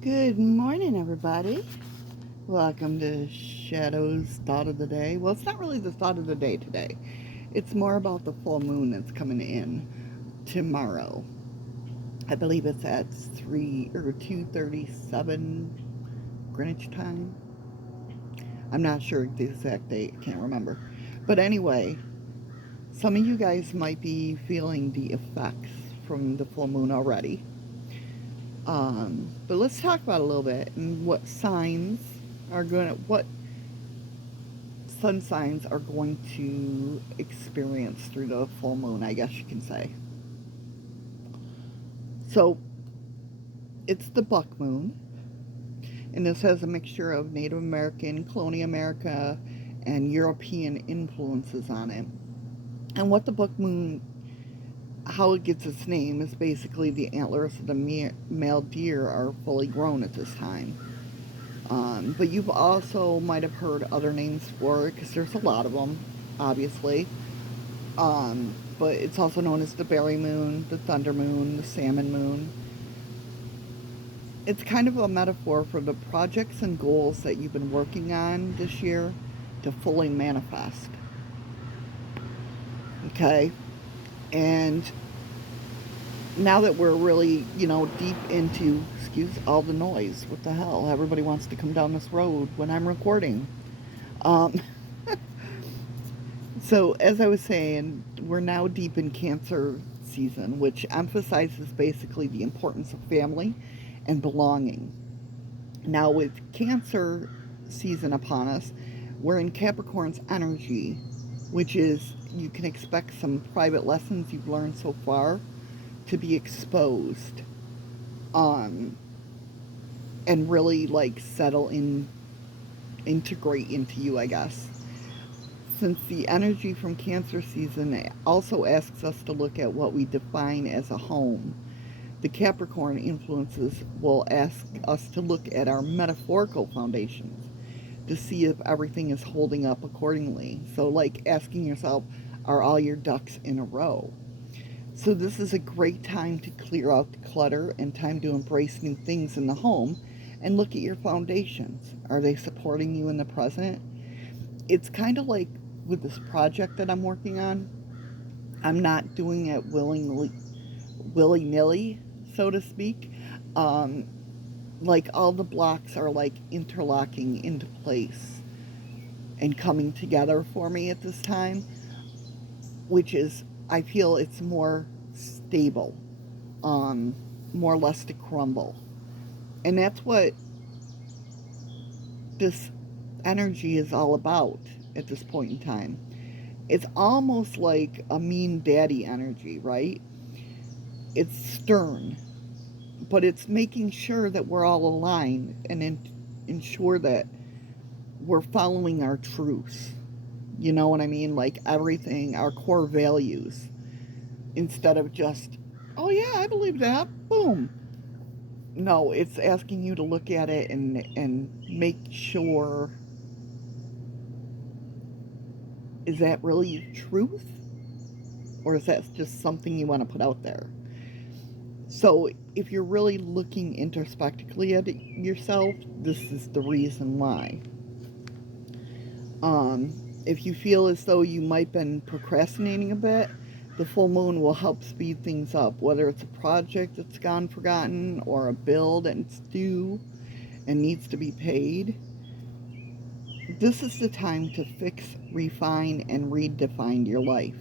Good morning, everybody. Welcome to Shadow's Thought of the Day. Well, it's not really the thought of the day today. It's more about the full moon that's coming in tomorrow. I believe it's at 3 or 2:37 Greenwich time. I'm not sure the exact date. I can't remember. But anyway, some of you guys might be feeling the effects from the full moon already. But let's talk about a little bit and what signs are going to, what sun signs are going to experience through the full moon, I guess you can say. So it's the buck moon, and this has a mixture of Native American, Colonial America, and European influences on it. And what the buck moon, how it gets its name, is basically the antlers of the male deer are fully grown at this time. But you've also might have heard other names for it because there's a lot of them, obviously. But it's also known as the berry moon, the thunder moon, the salmon moon. It's kind of a metaphor for the projects and goals that you've been working on this year to fully manifest. Okay? And now that we're really, deep into, excuse all the noise, what the hell? Everybody wants to come down this road when I'm recording. Um, So, as I was saying, we're now deep in Cancer season, which emphasizes basically the importance of family and belonging. Now, with Cancer season upon us, we're in Capricorn's energy, which is you can expect some private lessons you've learned so far to be exposed um, and really like settle in, integrate into you, I guess. Since the energy from Cancer season also asks us to look at what we define as a home, the Capricorn influences will ask us to look at our metaphorical foundations to see if everything is holding up accordingly. So, like asking yourself, are all your ducks in a row? So, this is a great time to clear out the clutter and time to embrace new things in the home and look at your foundations. Are they supporting you in the present? It's kind of like with this project that I'm working on, I'm not doing it willy nilly, so to speak. Um, like all the blocks are like interlocking into place and coming together for me at this time, which is, I feel it's more stable, um, more less to crumble. And that's what this energy is all about at this point in time. It's almost like a mean daddy energy, right? It's stern, but it's making sure that we're all aligned and ensure that we're following our truths. You know what I mean? Like everything, our core values, instead of just, oh yeah, I believe that. Boom. No, it's asking you to look at it and make sure, is that really truth, or is that just something you want to put out there? So if you're really looking introspectively at yourself, this is the reason why. Um, if you feel as though you might have been procrastinating a bit, the full moon will help speed things up, whether it's a project that's gone forgotten or a bill that's due and needs to be paid. This is the time to fix, refine, and redefine your life.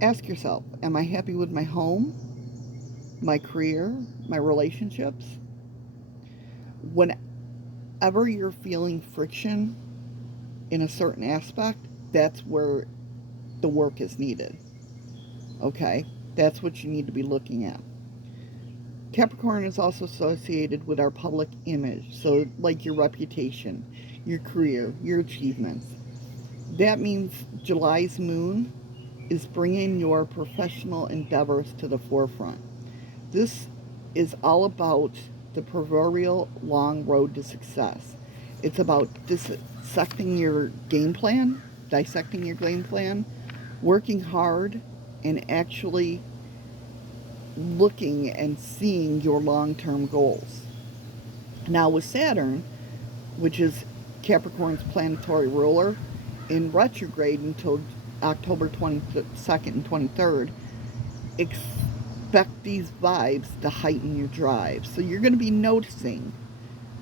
Ask yourself, am I happy with my home, my career, my relationships? Whenever you're feeling friction in a certain aspect, that's where the work is needed. Okay? That's what you need to be looking at. Capricorn is also associated with our public image, so like your reputation, your career, your achievements. That means July's moon is bringing your professional endeavors to the forefront. This is all about the proverbial long road to success. It's about dissecting your game plan, working hard, and actually looking and seeing your long-term goals. Now with Saturn, which is Capricorn's planetary ruler, in retrograde until October 22nd and 23rd, expect these vibes to heighten your drive. So you're going to be noticing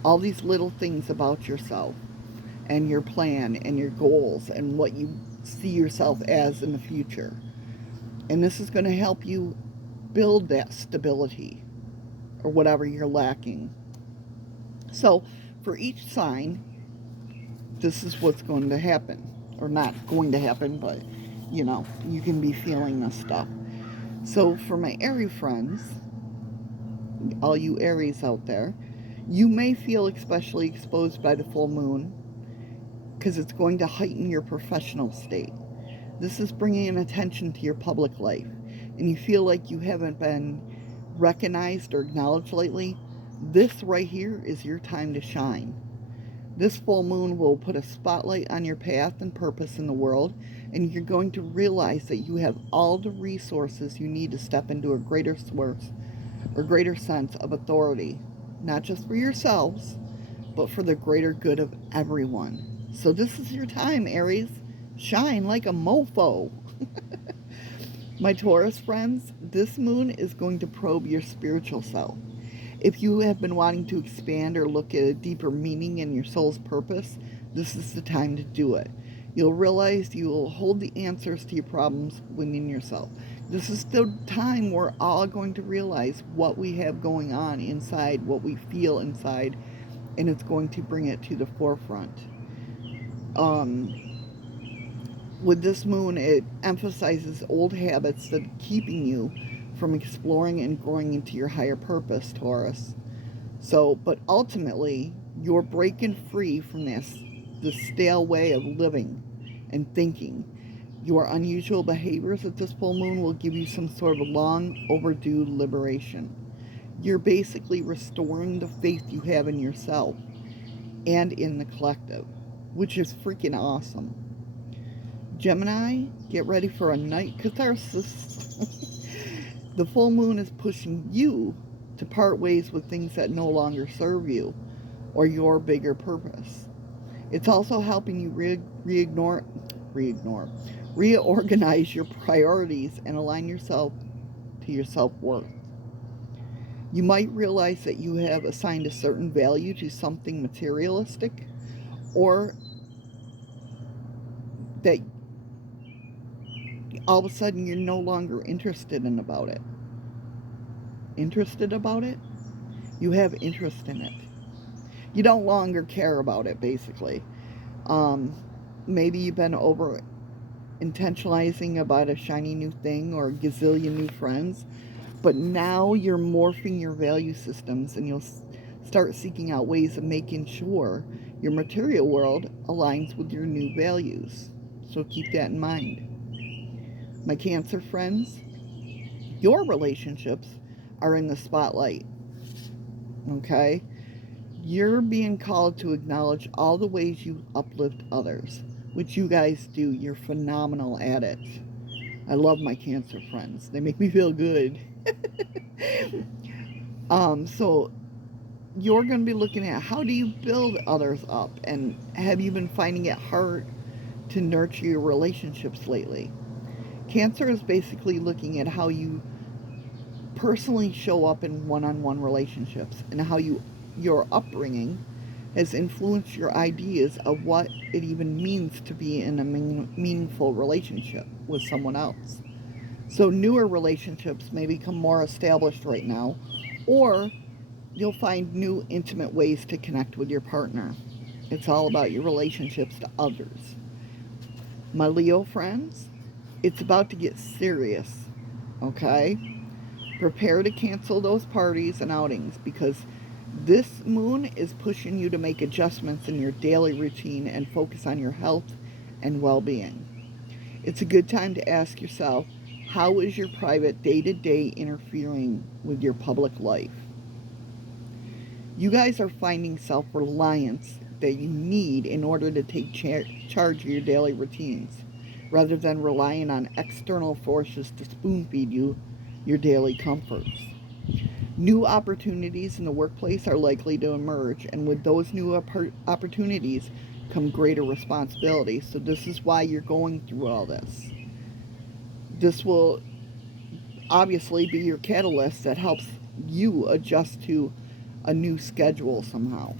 all these little things about yourself and your plan and your goals and what you see yourself as in the future. And this is going to help you build that stability or whatever you're lacking. So for each sign, this is what's going to happen. Or not going to happen, but you can be feeling this stuff. So for my Aries friends, all you Aries out there, you may feel especially exposed by the full moon because it's going to heighten your professional state. This is bringing an attention to your public life, and you feel like you haven't been recognized or acknowledged lately. This right here is your time to shine. This full moon will put a spotlight on your path and purpose in the world, and you're going to realize that you have all the resources you need to step into a greater source or greater sense of authority, not just for yourselves, but for the greater good of everyone. So this is your time, Aries. Shine like a mofo. My Taurus friends, this moon is going to probe your spiritual self. If you have been wanting to expand or look at a deeper meaning in your soul's purpose, this is the time to do it. You'll realize you will hold the answers to your problems within yourself. This is the time we're all going to realize what we have going on inside, what we feel inside, and it's going to bring it to the forefront. With this moon, it emphasizes old habits that are keeping you from exploring and growing into your higher purpose, Taurus. So, but ultimately, you're breaking free from this stale way of living and thinking. Your unusual behaviors at this full moon will give you some sort of long overdue liberation. You're basically restoring the faith you have in yourself and in the collective, which is freaking awesome. Gemini, get ready for a night catharsis. The full moon is pushing you to part ways with things that no longer serve you or your bigger purpose. It's also helping you reorganize your priorities and align yourself to your self-worth. You might realize that you have assigned a certain value to something materialistic, or that all of a sudden you're no longer interested about it. Interested about it? You have interest in it. You don't longer care about it, basically. Maybe you've been over intentionalizing about a shiny new thing or a gazillion new friends, but now you're morphing your value systems, and you'll start seeking out ways of making sure your material world aligns with your new values. So keep that in mind. My Cancer friends, your relationships are in the spotlight. Okay? You're being called to acknowledge all the ways you uplift others, which you guys do. You're phenomenal at it. I love my Cancer friends. They make me feel good. So you're going to be looking at how do you build others up, and have you been finding it hard to nurture your relationships lately? Cancer is basically looking at how you personally show up in one-on-one relationships, and how your upbringing has influenced your ideas of what it even means to be in a meaningful relationship with someone else. So newer relationships may become more established right now, or you'll find new intimate ways to connect with your partner. It's all about your relationships to others. My Leo friends, it's about to get serious, okay? Prepare to cancel those parties and outings, because this moon is pushing you to make adjustments in your daily routine and focus on your health and well-being. It's a good time to ask yourself, how is your private day-to-day interfering with your public life? You guys are finding self-reliance that you need in order to take charge of your daily routines, rather than relying on external forces to spoon feed you your daily comforts. New opportunities in the workplace are likely to emerge, and with those new opportunities come greater responsibility. So, this is why you're going through all this. This will obviously be your catalyst that helps you adjust to a new schedule somehow.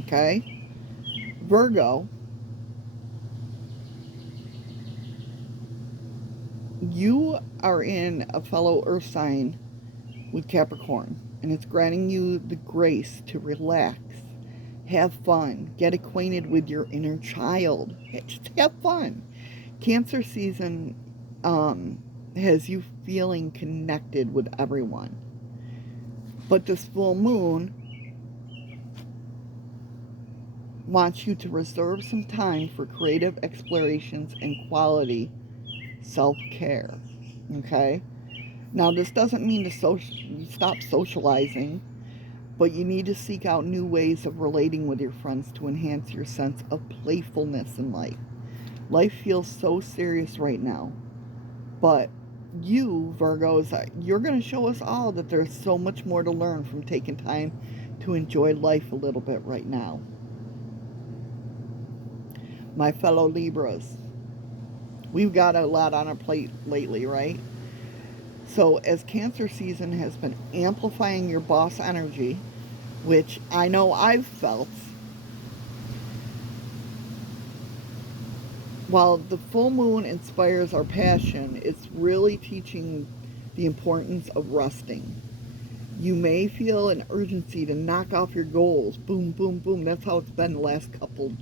Okay? Virgo, you are in a fellow earth sign with Capricorn, and it's granting you the grace to relax, have fun, get acquainted with your inner child. Just have fun. Cancer season has you feeling connected with everyone. But this full moon wants you to reserve some time for creative explorations and quality self-care. Okay? Now, this doesn't mean to stop socializing, but you need to seek out new ways of relating with your friends to enhance your sense of playfulness in life. Life feels so serious right now, but you, Virgos, you're going to show us all that there's so much more to learn from taking time to enjoy life a little bit right now. My fellow Libras, we've got a lot on our plate lately, right? So as Cancer season has been amplifying your boss energy, which I know I've felt, while the full moon inspires our passion, it's really teaching the importance of resting. You may feel an urgency to knock off your goals. Boom, boom, boom. That's how it's been the last couple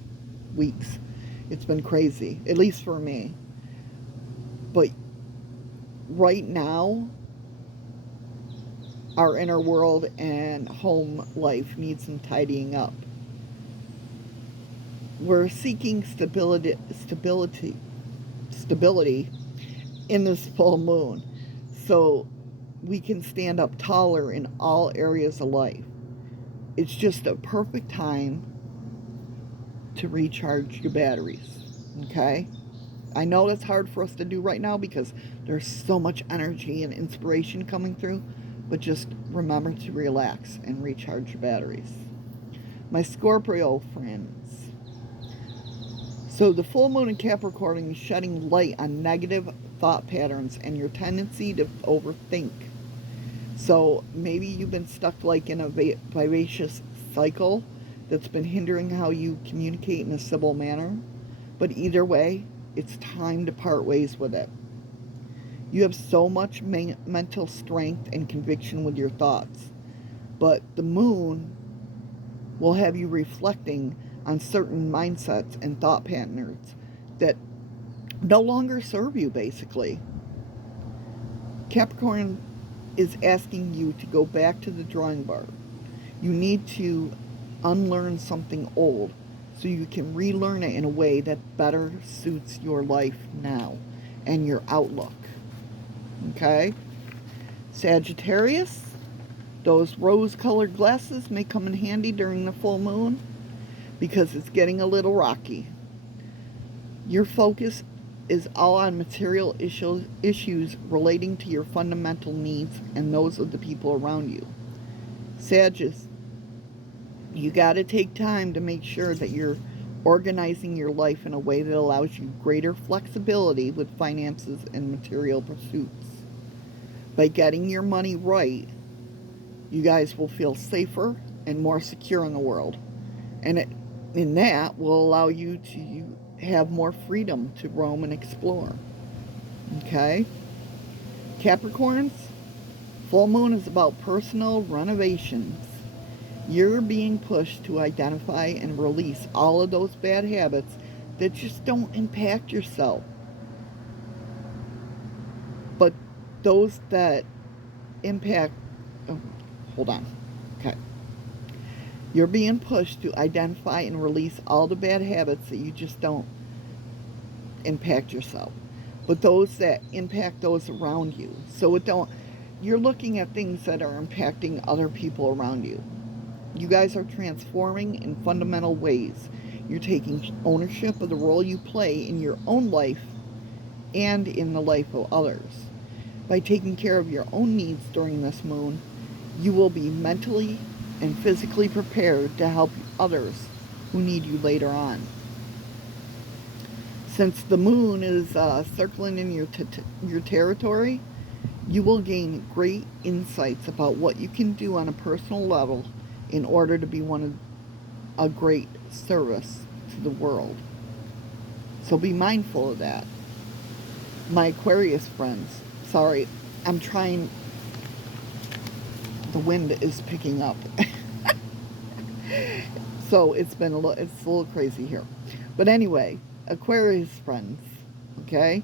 weeks. It's been crazy, at least for me. But right now, our inner world and home life needs some tidying up. We're seeking stability in this full moon, so we can stand up taller in all areas of life. It's just a perfect time to recharge your batteries. Okay? I know that's hard for us to do right now because there's so much energy and inspiration coming through, but just remember to relax and recharge your batteries. My Scorpio friends. So the full moon in Capricorn is shedding light on negative thought patterns and your tendency to overthink. So maybe you've been stuck like in a vivacious cycle that's been hindering how you communicate in a civil manner. But either way, it's time to part ways with it. You have so much mental strength and conviction with your thoughts. But the moon will have you reflecting on certain mindsets and thought patterns that no longer serve you, basically. Capricorn is asking you to go back to the drawing board. You need to unlearn something old so you can relearn it in a way that better suits your life now and your outlook. Okay? Sagittarius, those rose-colored glasses may come in handy during the full moon because it's getting a little rocky. Your focus is all on material issues relating to your fundamental needs and those of the people around you. Sagittarius, you got to take time to make sure that you're organizing your life in a way that allows you greater flexibility with finances and material pursuits. By getting your money right, you guys will feel safer and more secure in the world. And in that will allow you to have more freedom to roam and explore. Okay? Capricorns, full moon is about personal renovations. You're being pushed to identify and release all of those bad habits that just don't impact yourself, but those that impact. Oh, hold on. Okay. You're being pushed to identify and release all the bad habits that you just don't impact yourself, but those that impact those around you. So you're looking at things that are impacting other people around you. You guys are transforming in fundamental ways. You're taking ownership of the role you play in your own life and in the life of others. By taking care of your own needs during this moon, you will be mentally and physically prepared to help others who need you later on. Since the moon is circling in your territory, you will gain great insights about what you can do on a personal level in order to be a great service to the world. So be mindful of that. My Aquarius friends, sorry, I'm trying, the wind is picking up. So it's a little crazy here. But anyway, Aquarius friends, okay?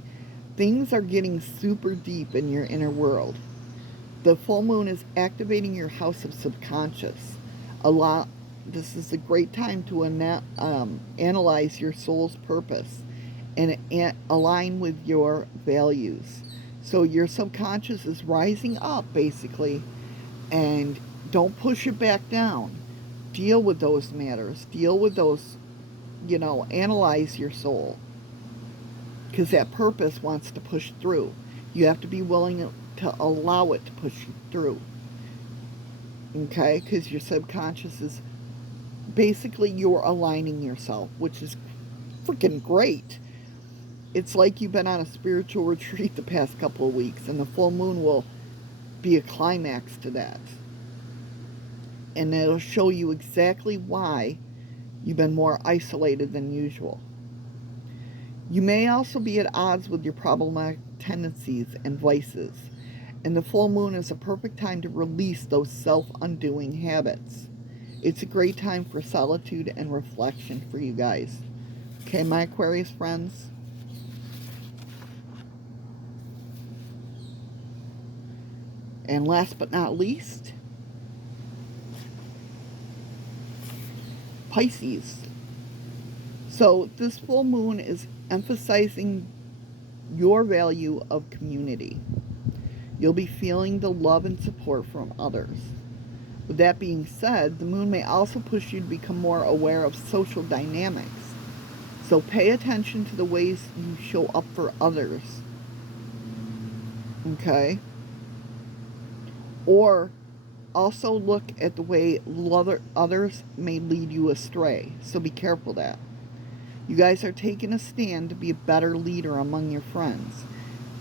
Things are getting super deep in your inner world. The full moon is activating your house of subconscious. This is a great time to analyze your soul's purpose and align with your values. So your subconscious is rising up, basically, and don't push it back down. Deal with those matters. Deal with those, analyze your soul. Because that purpose wants to push through. You have to be willing to allow it to push you through. Okay? Because your subconscious is basically you're aligning yourself, which is freaking great. It's like you've been on a spiritual retreat the past couple of weeks, and the full moon will be a climax to that. And it'll show you exactly why you've been more isolated than usual. You may also be at odds with your problematic tendencies and vices, and the full moon is a perfect time to release those self-undoing habits. It's a great time for solitude and reflection for you guys. Okay, my Aquarius friends? And last but not least, Pisces. So this full moon is emphasizing your value of community. You'll be feeling the love and support from others. With that being said, the moon may also push you to become more aware of social dynamics. So pay attention to the ways you show up for others. Okay? Or also look at the way others may lead you astray. So be careful of that. You guys are taking a stand to be a better leader among your friends.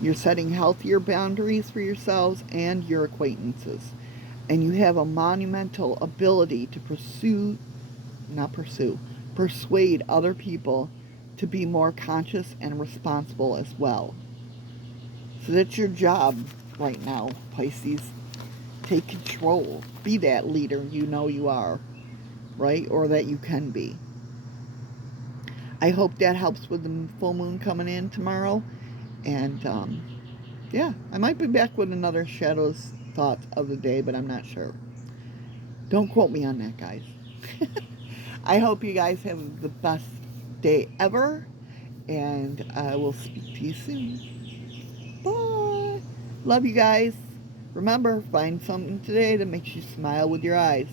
You're setting healthier boundaries for yourselves and your acquaintances. And you have a monumental ability to persuade other people to be more conscious and responsible as well. So that's your job right now, Pisces. Take control. Be that leader you know you are, right? Or that you can be. I hope that helps with the full moon coming in tomorrow. And, yeah, I might be back with another Shadows thought of the day, but I'm not sure. Don't quote me on that, guys. I hope you guys have the best day ever. And I will speak to you soon. Bye. Love you guys. Remember, find something today that makes you smile with your eyes.